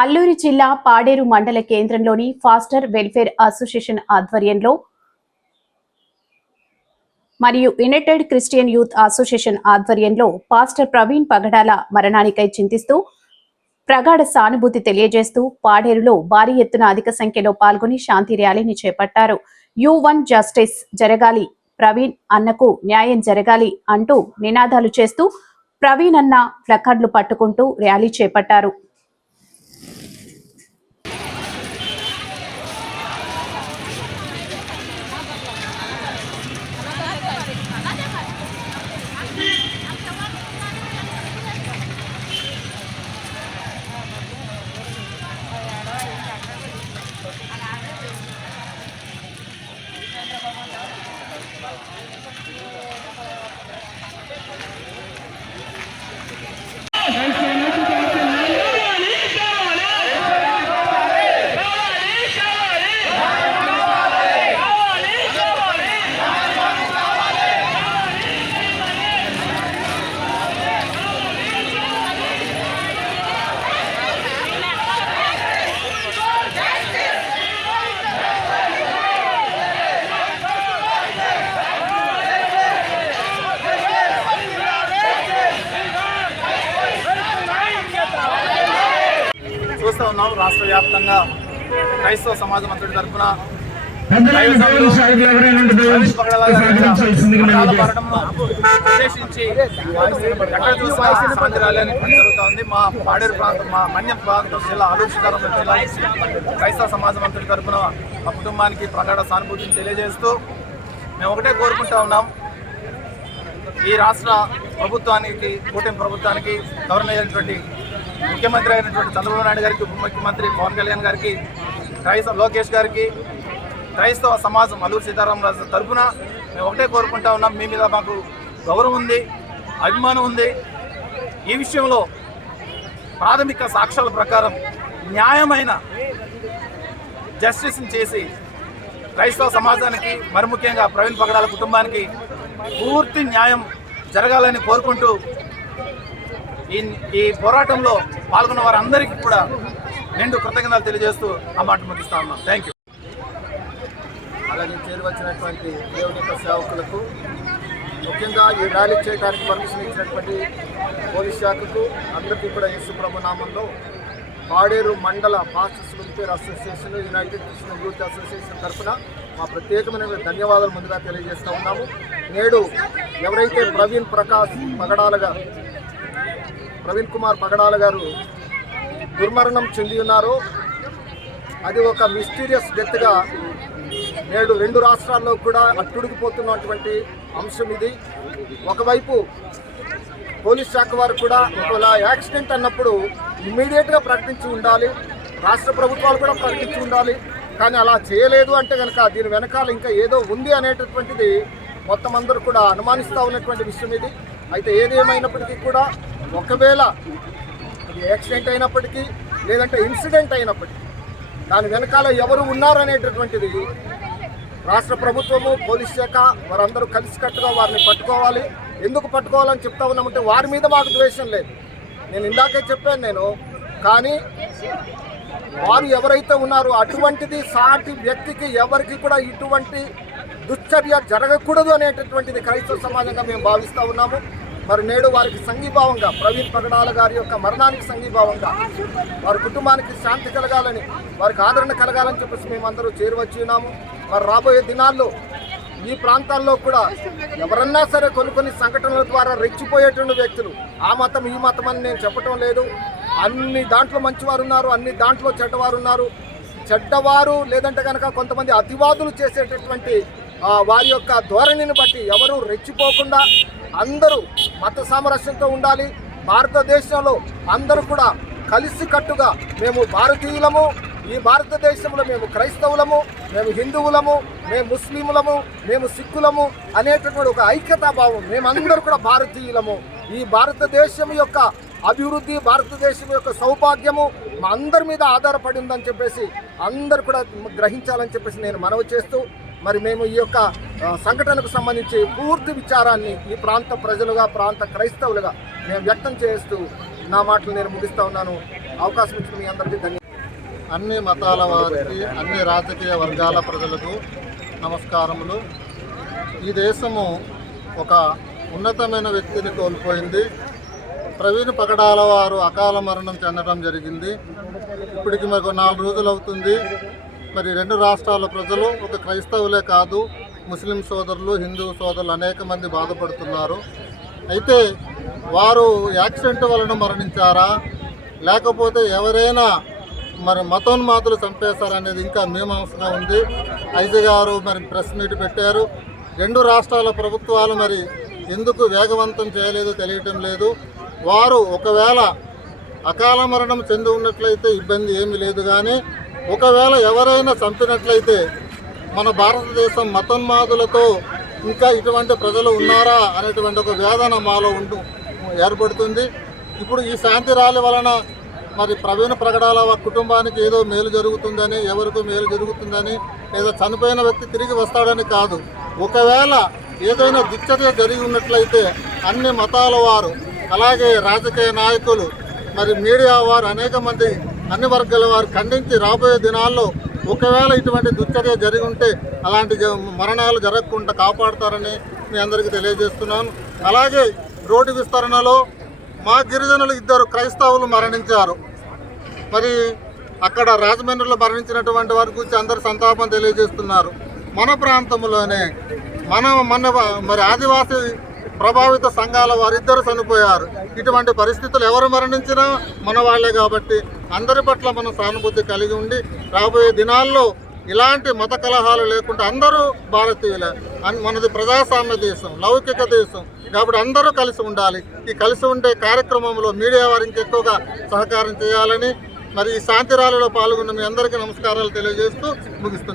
అల్లూరి జిల్లా పాడేరు మండల కేంద్రంలోని ఫాస్టర్ వెల్ఫేర్ అసోసియేషన్ ఆధ్వర్యంలో మరియు యునైటెడ్ క్రిస్టియన్ యూత్ అసోసియేషన్ ఆధ్వర్యంలో పాస్టర్ ప్రవీణ్ పగడాల మరణానికై చింతిస్తూ ప్రగాఢ సానుభూతి తెలియజేస్తూ పాడేరులో భారీ ఎత్తున అధిక సంఖ్యలో పాల్గొని శాంతి ర్యాలీని చేపట్టారు. యు వన్ జస్టిస్ జరగాలి ప్రవీణ్ అన్నకు న్యాయం జరగాలి అంటూ నినాదాలు చేస్తూ ప్రవీణ్ అన్న ప్లకార్డులు పట్టుకుంటూ ర్యాలీ చేపట్టారు. ఉన్నాం రాష్ట్ర వ్యాప్తంగా క్రైస్తవ సమాజం అంతటి తరఫున ఉద్దేశించి ఎక్కడ చూసినా శాంతి మా పాడేరు ప్రాంతం మా మన్యం ప్రాంతం జిల్లా ఆలోచితారం జిల్లా క్రైస్తవ సమాజం అంతటి తరఫున మా కుటుంబానికి ప్రగాఢ సానుభూతిని తెలియజేస్తూ మేము ఒకటే కోరుకుంటా ఉన్నాం. ఈ రాష్ట్ర ప్రభుత్వానికి కూటమి ప్రభుత్వానికి గవర్నర్ ముఖ్యమంత్రి అయినటువంటి చంద్రబాబు నాయుడు గారికి ఉప ముఖ్యమంత్రి పవన్ కళ్యాణ్ గారికి క్రైస్తవ లోకేష్ గారికి క్రైస్తవ సమాజం అల్లూరు సీతారామరాజు తరఫున మేము ఒకటే కోరుకుంటా ఉన్నాం. మీ మీద మాకు గౌరవం ఉంది అభిమానం ఉంది. ఈ విషయంలో ప్రాథమిక సాక్ష్యాల ప్రకారం న్యాయమైన జస్టిస్ని చేసి క్రైస్తవ సమాజానికి మరి ముఖ్యంగా ప్రవీణ్ పగడాల కుటుంబానికి పూర్తి న్యాయం జరగాలని కోరుకుంటూ ఈ ఈ పోరాటంలో పాల్గొన్న వారందరికీ కూడా నిండు కృతజ్ఞతలు తెలియజేస్తూ ఆ మాట ముగిస్తా ఉన్నాం. థ్యాంక్ యూ అలాగే చేరువచ్చినటువంటి దేవుని యొక్క సేవకులకు ముఖ్యంగా ఈ ర్యాలీ చేయడానికి పర్మిషన్ ఇచ్చినటువంటి పోలీస్ శాఖకు అందరికీ కూడా యేసు నామంలో పాడేరు మండల Masters Welfare Association United Christian Youth Association తరఫున మా ప్రత్యేకమైన ధన్యవాదాలు ముందుగా తెలియజేస్తూ ఉన్నాము. నేడు ఎవరైతే ప్రవీణ్ ప్రకాష్ పగడాల ప్రవీణ్ కుమార్ పగడాల గారు దుర్మరణం చెంది ఉన్నారు. అది ఒక మిస్టీరియస్ డెత్గా నేడు రెండు రాష్ట్రాల్లో కూడా అట్టుడికిపోతున్నటువంటి అంశం ఇది. ఒకవైపు పోలీస్ శాఖ వారు కూడా ఒకవేళ యాక్సిడెంట్ అన్నప్పుడు ఇమ్మీడియట్గా ప్రకటించి ఉండాలి. రాష్ట్ర ప్రభుత్వాలు కూడా ప్రకటించి ఉండాలి. కానీ అలా చేయలేదు అంటే కనుక దీని వెనకాల ఇంకా ఏదో ఉంది అనేటటువంటిది మొత్తం అందరూ కూడా అనుమానిస్తూ ఉన్నటువంటి విషయం ఇది. అయితే ఏదేమైనప్పటికీ కూడా ఒకవేళ అది యాక్సిడెంట్ అయినప్పటికీ లేదంటే ఇన్సిడెంట్ అయినప్పటికీ దాని వెనకాల ఎవరు ఉన్నారనేటటువంటిది రాష్ట్ర ప్రభుత్వము పోలీస్ శాఖ వారందరూ కలిసికట్టుగా వారిని పట్టుకోవాలి. ఎందుకు పట్టుకోవాలని చెప్తా ఉన్నామంటే వారి మీద మాకు ద్వేషం లేదు. నేను ఇందాకే చెప్పాను నేను. కానీ వారు ఎవరైతే ఉన్నారో అటువంటిది సాటి వ్యక్తికి ఎవరికి కూడా ఇటువంటి దుశ్చర్య జరగకూడదు అనేటటువంటిది క్రైస్తవ సమాజంగా మేము భావిస్తూ ఉన్నాము. మరి నేడు వారికి సంఘీభావంగా ప్రవీణ్ పగడాల గారి యొక్క మరణానికి సంఘీభావంగా వారి కుటుంబానికి శాంతి కలగాలని వారికి ఆదరణ కలగాలని చెప్పేసి మేమందరూ చేరువచ్చి ఉన్నాము. మరి రాబోయే దినాల్లో ఈ ప్రాంతాల్లో కూడా ఎవరన్నా సరే కొన్ని కొన్ని సంఘటనల ద్వారా రెచ్చిపోయేటువంటి వ్యక్తులు ఆ మతం ఈ మతం అని నేను చెప్పటం లేదు. అన్ని దాంట్లో మంచివారు ఉన్నారు అన్ని దాంట్లో చెడ్డవారు ఉన్నారు. చెడ్డవారు లేదంటే కనుక కొంతమంది అతివాదులు చేసేటటువంటి వారి యొక్క ధోరణిని బట్టి ఎవరూ రెచ్చిపోకుండా అందరూ మత సామరస్యంతో ఉండాలి. భారతదేశంలో అందరూ కూడా కలిసికట్టుగా మేము భారతీయులము ఈ భారతదేశంలో మేము క్రైస్తవులము మేము హిందువులము మేము ముస్లింలము మేము సిక్కులము అనేటటువంటి ఒక ఐక్యతా భావం మేమందరూ కూడా భారతీయులము. ఈ భారతదేశం యొక్క అభివృద్ధి భారతదేశం యొక్క సౌభాగ్యము మా అందరి మీద ఆధారపడి ఉందని చెప్పేసి అందరు కూడా గ్రహించాలని చెప్పేసి నేను మనవి చేస్తూ మరి మేము ఈ యొక్క సంఘటనకు సంబంధించి పూర్తి విచారాన్ని ఈ ప్రాంత ప్రజలుగా ప్రాంత క్రైస్తవులుగా మేము వ్యక్తం చేస్తూ నా మాటలు నేను ముగిస్తూ ఉన్నాను. అవకాశం ఇచ్చిన మీ అందరికీ ధన్యవాదాలు అన్ని మతాల వారికి అన్ని రాజకీయ వర్గాల ప్రజలకు నమస్కారములు. ఈ దేశము ఒక ఉన్నతమైన వ్యక్తిని కోల్పోయింది. ప్రవీణ్ పగడాల వారు అకాల మరణం చెందడం జరిగింది. ఇప్పటికి మాకు నాలుగు రోజులు అవుతుంది. మరి రెండు రాష్ట్రాల ప్రజలు ఒక క్రైస్తవులే కాదు ముస్లిం సోదరులు హిందూ సోదరులు అనేక మంది బాధపడుతున్నారు. అయితే వారు యాక్సిడెంట్ వలన మరణించారా? లేకపోతే ఎవరైనా మరి మతోన్మాదులు చంపేశారనేది ఇంకా మీమాంసగా ఉంది. ఐజీ గారు మరి ప్రెస్ మీట్ పెట్టారు. రెండు రాష్ట్రాల ప్రభుత్వాలు మరి ఎందుకు వేగవంతం చేయలేదు తెలియటం లేదు. వారు ఒకవేళ అకాల మరణం చెంది ఉన్నట్లయితే ఇబ్బంది ఏమీ లేదు కానీ ఒకవేళ ఎవరైనా చంపినట్లయితే మన భారతదేశం మతోన్మాదులతో ఇంకా ఇటువంటి ప్రజలు ఉన్నారా అనేటువంటి ఒక వేదన మాలో ఉంటూ ఏర్పడుతుంది. ఇప్పుడు ఈ శాంతి ర్యాలీ వలన మరి ప్రవీణ ప్రకటాల కుటుంబానికి ఏదో మేలు జరుగుతుందని ఎవరికో మేలు జరుగుతుందని లేదా చనిపోయిన వ్యక్తి తిరిగి వస్తాడని కాదు. ఒకవేళ ఏదైనా దిక్చర్య జరిగి ఉన్నట్లయితే అన్ని మతాల వారు అలాగే రాజకీయ నాయకులు మరి మీడియా వారు అనేక మంది అన్ని వర్గాల వారు ఖండించి రాబోయే దినాల్లో ఒకవేళ ఇటువంటి దుశ్చర్య జరిగి ఉంటే అలాంటి మరణాలు జరగకుండా కాపాడతారని మీ అందరికీ తెలియజేస్తున్నాను. అలాగే రోడ్డు విస్తరణలో మా గిరిజనులు ఇద్దరు క్రైస్తవులు మరణించారు. మరి అక్కడ రాజమండ్రిలో మరణించినటువంటి వారి గురించి అందరు సంతాపం తెలియజేస్తున్నారు. మన ప్రాంతంలోనే మన మన మరి ఆదివాసీ ప్రభావిత సంఘాల వారిద్దరు చనిపోయారు. ఇటువంటి పరిస్థితులు ఎవరు మరణించినా మన వాళ్ళే కాబట్టి అందరి పట్ల మనం సానుభూతి కలిగి ఉండి రాబోయే దినాల్లో ఇలాంటి మత కలహాలు లేకుండా అందరూ భారతీయులే. మనది ప్రజాస్వామ్య దేశం లౌకిక దేశం. కాబట్టి అందరూ కలిసి ఉండాలి. ఈ కలిసి ఉండే కార్యక్రమంలో మీడియా వారికి ఎక్కువగా సహకారం చేయాలని మరి ఈ శాంతి ర్యాలీలో పాల్గొన్న మీ అందరికీ నమస్కారాలు తెలియజేస్తూ ముగిస్తున్నాను.